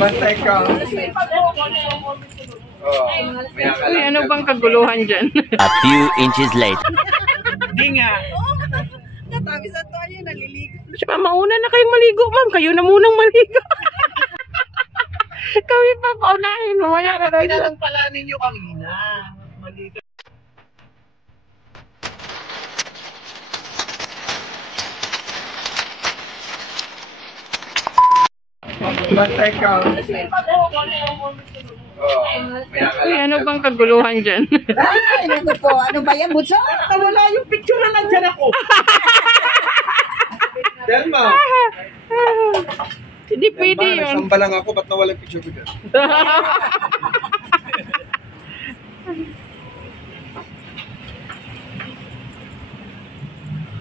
Bantay ka. Uy, ano bang kaguluhan dyan? A few inches later. Di nga. Natabi sa tuwalya, naliligo. Siya, mauna na kayong maligo, ma'am. Kayo na munang maligo. Kami pa paunahin. Mamaya na rin. Kailangan pala ninyo kanina. Mali ka. Bantay ka. Uy, ano bang kaguluhan dyan? Ay, ano po? Ano ba yan, Butso? Wala yung picture na nandyan ako. Delma. Hindi pwede yun. Nagsamba lang ako. Ba't nawala yung picture ko dyan?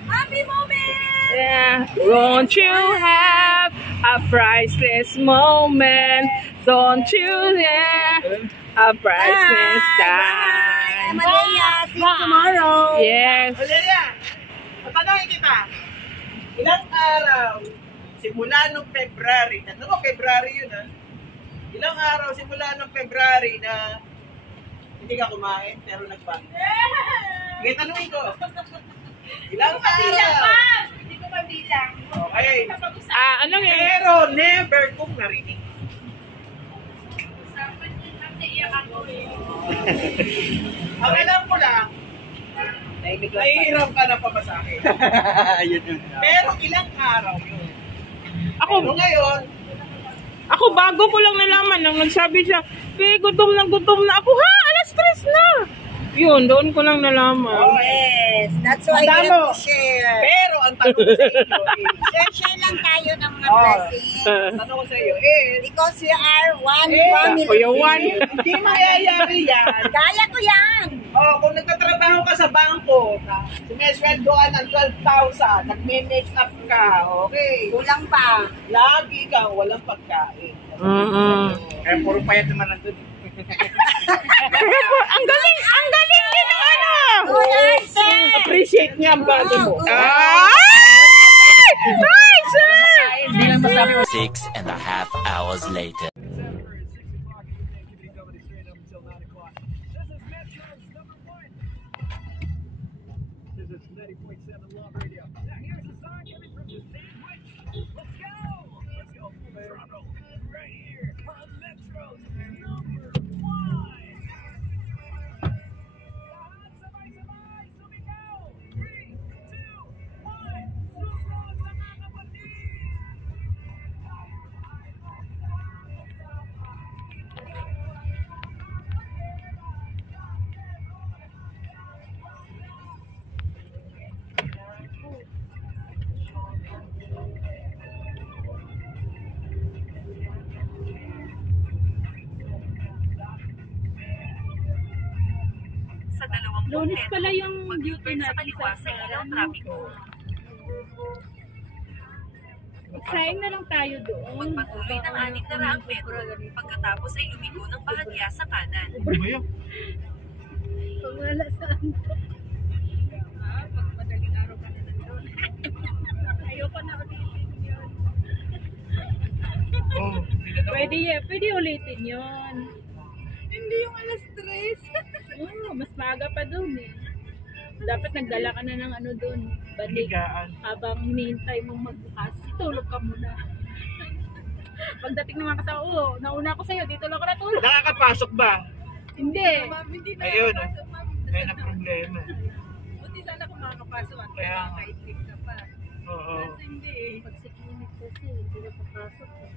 Happy moment! Yeah. Won't you have a priceless moment? Don't you dare a priceless time? Maria, see you tomorrow. Yes. Olaya, tatanungin kita. Ilang araw simula nung February, ano ba February yun ha? Ilang araw simula nung February na hindi ka kumain pero nagpang? Sige, tanungin ko. Ilang araw? Hindi ko mabilang. Okay. Ano yun? Pero never kong narinig. Ang alam ko lang, nahihiram ka na pamasahe. Pero ilang araw yun. Ako, Pero ngayon, ako bago ko lang nalaman nang nagsabi siya, gutom na ako. Ha? Alas 3 na. Yun, doon ko lang nalaman. oh, Yes, that's why I Tama. get to share. pero ang tanong ko sa iyo is, Share lang tayo ng mga Oh. blessings. ang tanong ko sa iyo is, Because we are one Eh, family. Kuya Juan. hindi mangyayari yan. Kaya ko yan. Oh, kung nagtatrabaho ka sa bangko, sumesweldo ka ng 12,000, nagme-make up ka, okay. Kulang pa. Lagi kang walang pagkain. Eh, puro payat naman nandun. Ang galing din ng ano. Good answer. Appreciate niya ang body mo. Ay! Ay, sir! 6.5 hours later. Lunes pala yung duty natin sa ilaw trapiko. Sayang na lang tayo doon. Magpatuloy ng 600 metro pagkatapos ay lumigo ng bahagya sa kanan. Pangala saan to? Pag madaling araw ka na nandun. Ayoko na ulitin yun. Pwede ulitin yun. Hindi yung alas 3. Mas maaga pa doon eh. Dapat nagdala ka na ng ano doon. Balik. Habang hinihintay mong magbukas, itulog ka muna. Pagdating naman ka sa, nauna ako sa'yo, dito lang ako natulog. Nakakapasok ba? Hindi. Ayun, ayun ang problema. Buti sana kung makakapasok at Kaya nga. makaitlik ka pa. Oo. Hindi. Pag sa clinic kasi, hindi na papasok eh.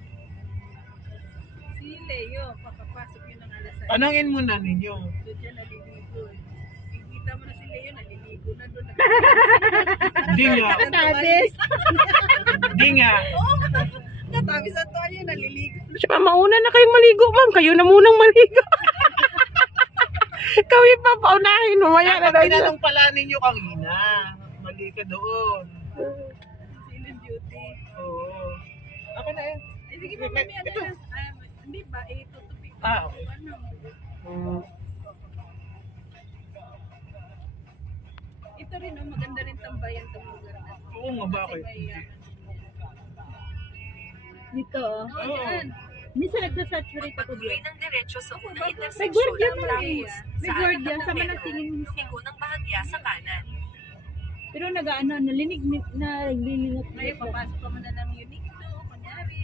Si Leo, papapasok yun ng alas 6. Tanungin muna ninyo. Doon dyan naliligo. Kikita mo na si Leo, naliligo na doon. Hindi nga. Nakatadis. Hindi nga. Natabi sa tuwalya, naliligo. Siya, mauna na kayong maligo, ma'am. Kayo na munang maligo. Kami pa paunahin. Mamaya na rin. Tinanong pala ninyo kanina. Mali ka doon. Silent duty. Oo. Ako na yun. Eh, sige pa, mamaya na Ito. lang. Hindi ba, tutupik ko. Okay. Ito rin, maganda rin tambayan itong lugar na. Oo nga, bakit? Dito. Oh, yan. Minsan nagsasaturate ako Magpatuloy dyan. ng diretso sa unang May intersection. guardia man Tapos, eh. May sa guardia. harapan Sama ng ng metro, tingin minsan. lumiko ng bahagya sa kanan. Pero nalinig na naglilingot. Ngayon, papasok ka muna ng Uniqlo, kunyari.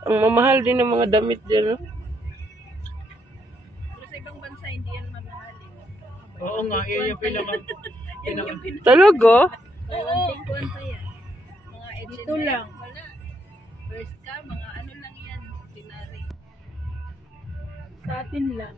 Ang mamahal din ng mga damit dyan, no? Pero sa ibang bansa, hindi yan mamahalin. Oo nga, yun yung pinaka... Talaga? Oo. Tingkuan pa yan. Mga Dito lang. Wala. First ka, mga ano lang yan. Tinari. Sa atin lang.